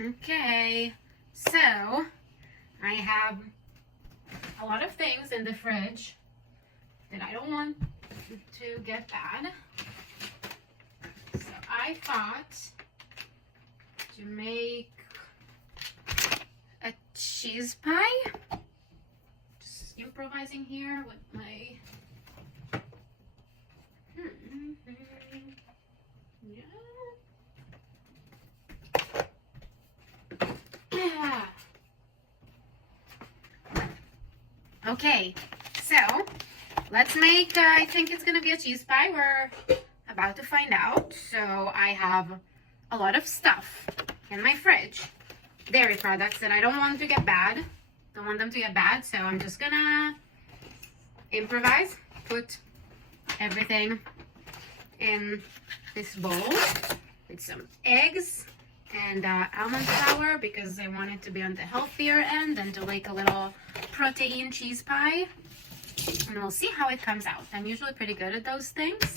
Okay, so I have a lot of things in the fridge that I don't want to get bad. So I thought to make a cheese pie. Just improvising here with my yeah. Okay, so let's make, I think it's gonna be a cheese pie. We're about to find out. So I have a lot of stuff in my fridge, dairy products that I don't want to get bad. Don't want them to get bad, so I'm just gonna improvise, put everything in this bowl with some eggs and almond flour because I want it to be on the healthier end and to make a little protein cheese pie. And we'll see how it comes out. I'm usually pretty good at those things.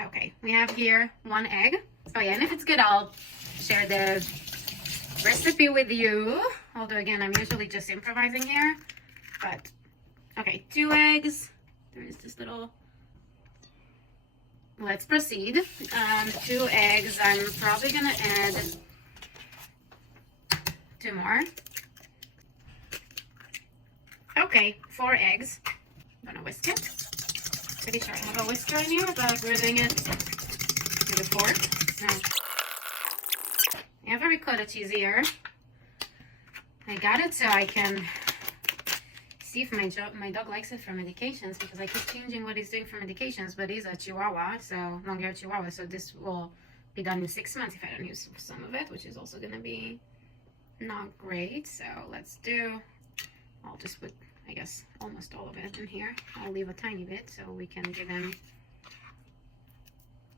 Okay, we have here 1 egg. Oh yeah, and if it's good, I'll share the recipe with you. Although again, I'm usually just improvising here. But, okay, 2 eggs. There is this little... Let's proceed. 2 eggs. I'm probably gonna add 2 more. Okay, 4 eggs. I'm gonna whisk it. Pretty sure I have a whisker in here, but we're doing it with a fork. So, I have a ricotta cheese here. I got it so I can see if my dog likes it for medications, because I keep changing what he's doing for medications, but he's a Chihuahua, so long-haired Chihuahua, so this will be done in 6 months if I don't use some of it, which is also gonna be not great. So let's do, I'll just put, I guess, almost all of it in here. I'll leave a tiny bit so we can give him,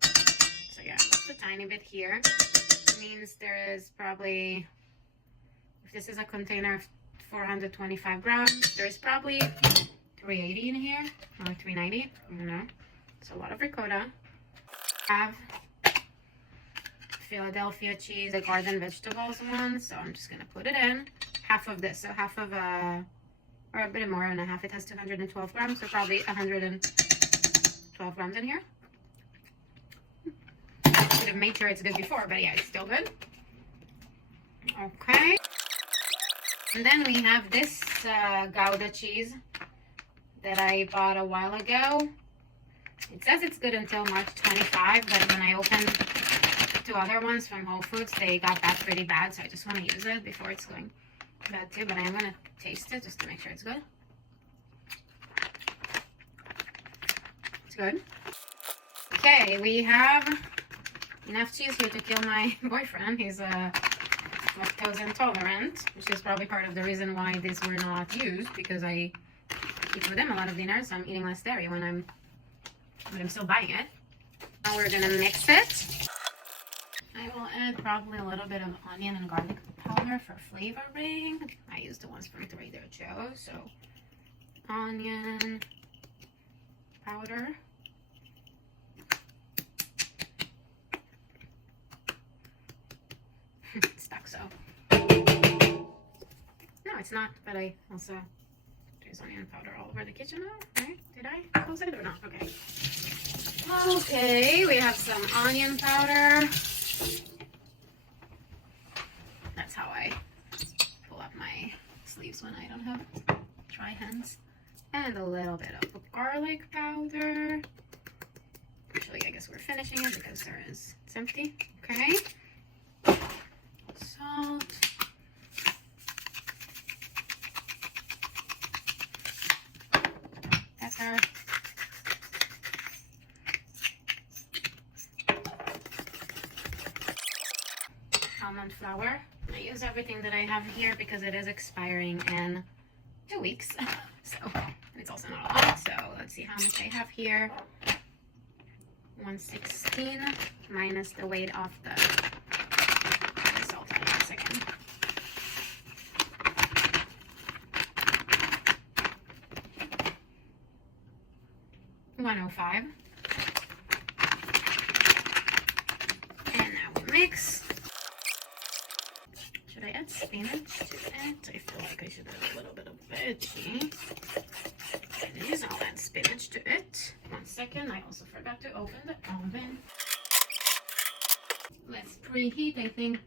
so yeah, just a tiny bit here. It means there is probably, if this is a container of 425 grams, there's probably 380 in here, or 390, I don't know. It's a lot of ricotta. I have Philadelphia cheese, the garden vegetables one, so I'm just gonna put it in. Half of this, so half of or a bit more than a half. It has 212 grams, so probably 112 grams in here. Should have made sure it's good before, but yeah, it's still good. Okay. And then we have this Gouda cheese that I bought a while ago. It says it's good until March 25, but when I opened 2 other ones from Whole Foods, they got that pretty bad, so I just want to use it before it's going bad too. But I'm going to taste it just to make sure it's good. It's good. Okay, we have enough cheese here to kill my boyfriend. He's lactose intolerant, which is probably part of the reason why these were not used, because I eat with him a lot of dinner, so I'm eating less dairy when I'm still buying it. Now we're gonna mix it. I will add probably a little bit of onion and garlic powder for flavoring. I use the ones from Trader Joe, so onion powder. It's stuck, so. No, it's not, but I also, there's onion powder all over the kitchen now, right? Did I close it or not? Okay. Okay, we have some onion powder. That's how I pull up my sleeves when I don't have dry hands. And a little bit of garlic powder. Actually, I guess we're finishing it because it's empty. Okay. Salt. Pepper. Almond flour. I use everything that I have here because it is expiring in 2 weeks. So, it's also not a lot. So, let's see how much I have here. 116 minus the weight of the salt. In a second. 105. veggie. It is, I'll add spinach to it. 1 second, I also forgot to open the oven. Let's preheat, I think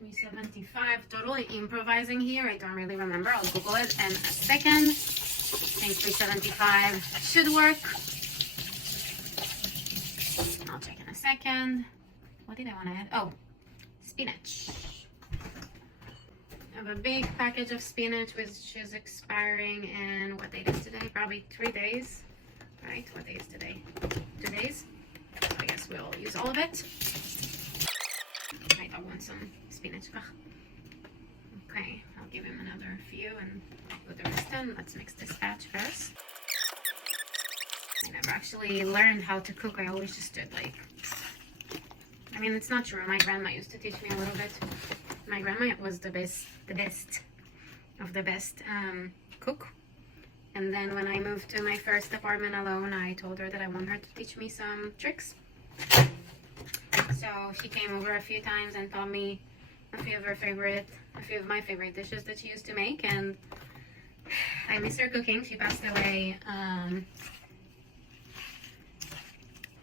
375. Totally improvising here, I don't really remember. I'll Google it in a second. I think 375 should work. I'll check in a second. What did I want to add? Oh, spinach. I have a big package of spinach which is expiring in, what date is today? Probably 3 days. Right? What day is today? 2 days? So I guess we'll use all of it. I want some spinach. Ugh. Okay, I'll give him another few and put the rest in. Let's mix this batch first. I never actually learned how to cook. I always just did like, I mean, it's not true. My grandma used to teach me a little bit. My grandma was the best of the best cook. And then when I moved to my first apartment alone, I told her that I want her to teach me some tricks. So she came over a few times and taught me a few of my favorite dishes that she used to make. And I miss her cooking. She passed away a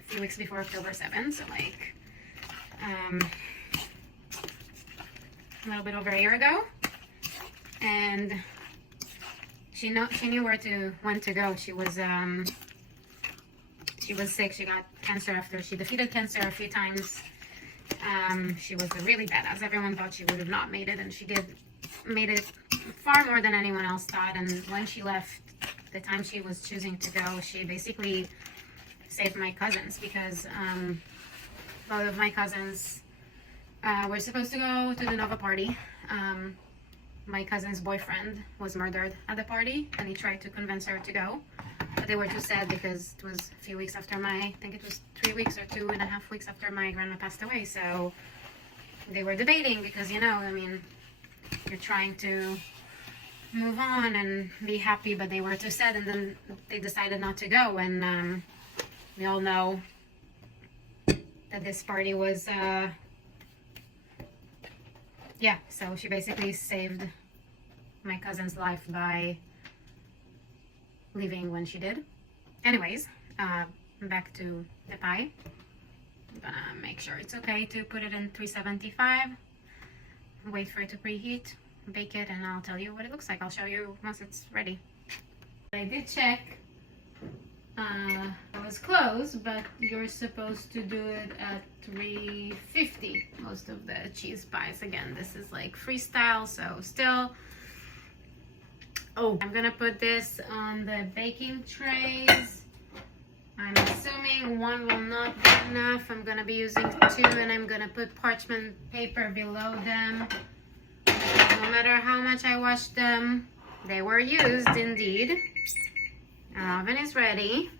few weeks before October 7th, so like a little bit over a year ago. And she knew when to go. She was sick. She got cancer after she defeated cancer a few times. She was really badass. Everyone thought she would have not made it, and she made it far more than anyone else thought. And when she left, the time she was choosing to go, she basically saved my cousins, because both of my cousins were supposed to go to the Nova party. My cousin's boyfriend was murdered at the party, and he tried to convince her to go. But they were too sad because it was a few weeks after I think it was 3 weeks or 2.5 weeks after my grandma passed away. So they were debating because, you know, I mean, you're trying to move on and be happy, but they were too sad, and then they decided not to go. And we all know that this party was, yeah, so she basically saved my cousin's life by leaving when she did. Anyways, back to the pie. I'm gonna make sure it's okay to put it in 375. Wait for it to preheat, bake it, and I'll tell you what it looks like. I'll show you once it's ready. I did check. It was close, but you're supposed to do it at 350. Most of the cheese pies. Again, this is like freestyle, so still. Oh, I'm gonna put this on the baking trays. I'm assuming one will not be enough. I'm gonna be using 2, and I'm gonna put parchment paper below them. No matter how much I wash them, they were used indeed. Our oven is ready.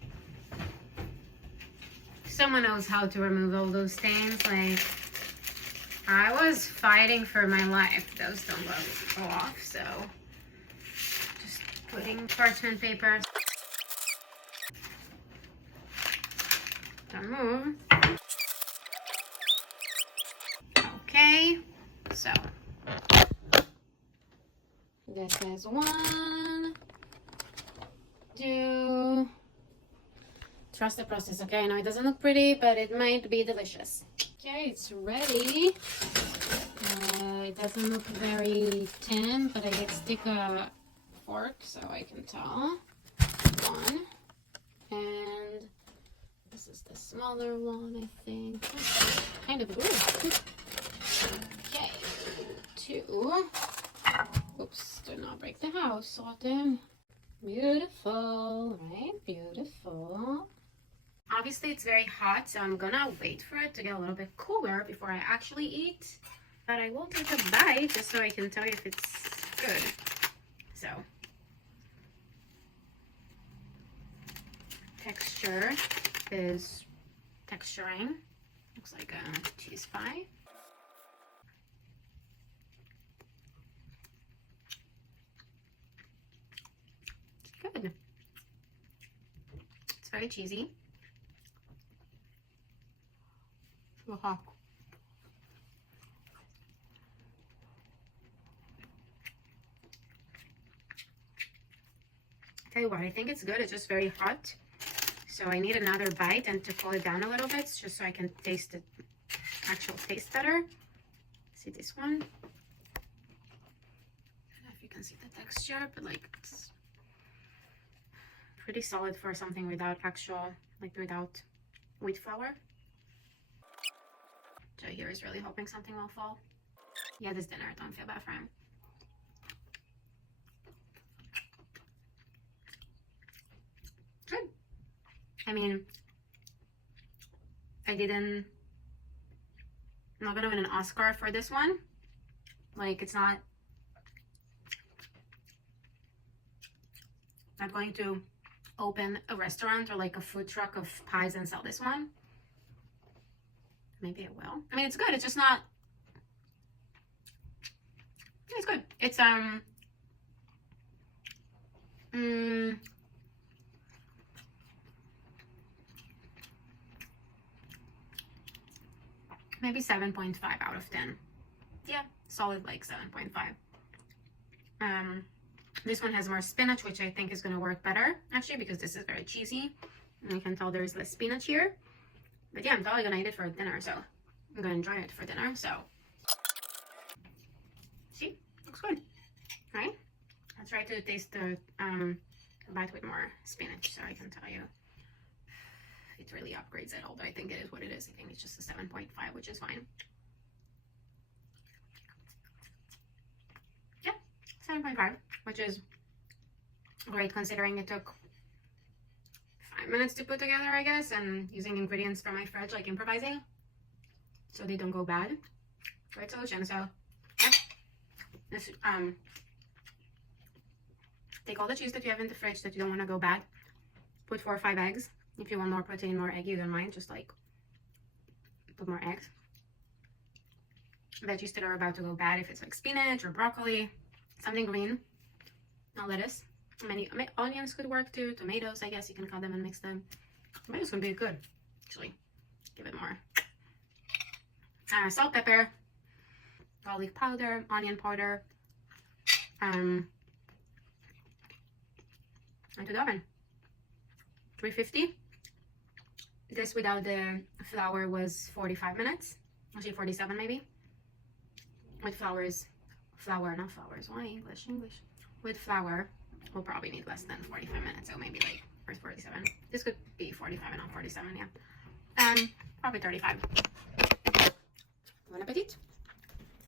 Someone knows how to remove all those stains. Like, I was fighting for my life. Those don't go off, so just putting parchment paper. Don't move. Okay, so this is 1, 2. Trust the process. Okay, I know it doesn't look pretty, but it might be delicious. Okay, it's ready. It doesn't look very thin, but I did stick a fork so I can tell. 1, and this is the smaller one, I think. Kind of good. Okay, 2. Oops, do not break the house, Autumn. Beautiful, right? Beautiful. Obviously, it's very hot, so I'm gonna wait for it to get a little bit cooler before I actually eat. But I will take a bite just so I can tell you if it's good. So, texture is texturing. Looks like a cheese pie. Good. It's very cheesy. Tell you what, I think it's good. It's just very hot. So I need another bite and to cool it down a little bit just so I can taste the actual taste better. See this one? I don't know if you can see the texture, but like it's pretty solid for something without actual, like without wheat flour. Joe here is really hoping something will fall. Yeah, this dinner, don't feel bad for him. Good. I mean, I'm not gonna win an Oscar for this one. Like, it's not going to open a restaurant or like a food truck of pies and sell this one. Maybe it will. I mean, it's good. It's just not. It's good. It's maybe 7.5 out of 10. Yeah, solid like 7.5. This one has more spinach, which I think is going to work better, actually, because this is very cheesy. And you can tell there's less spinach here. But yeah, I'm probably going to eat it for dinner, so I'm going to enjoy it for dinner, so. See? Looks good, right? I'll try to taste the bite with more spinach, so I can tell you it really upgrades it, although I think it is what it is. I think it's just a 7.5, which is fine. Yeah, 7.5, which is great considering it took 5 minutes to put together, I guess, and using ingredients from my fridge, like improvising, so they don't go bad. Great solution. So yeah, this take all the cheese that you have in the fridge that you don't want to go bad, put 4 or 5 eggs. If you want more protein, more egg, you don't mind, just like put more eggs. Veggies that are about to go bad, if it's like spinach or broccoli, something green, no lettuce. Many onions could work too, tomatoes, I guess you can cut them and mix them. Tomatoes would be good, actually. Give it more. Salt, pepper, garlic powder, onion powder, into the oven. 350. This without the flour was 45 minutes, actually 47 maybe. With not flowers, why English? With flour, we'll probably need less than 45 minutes, so maybe like, or 47. This could be 45 and not 47, yeah. Probably 35. Bon appetit.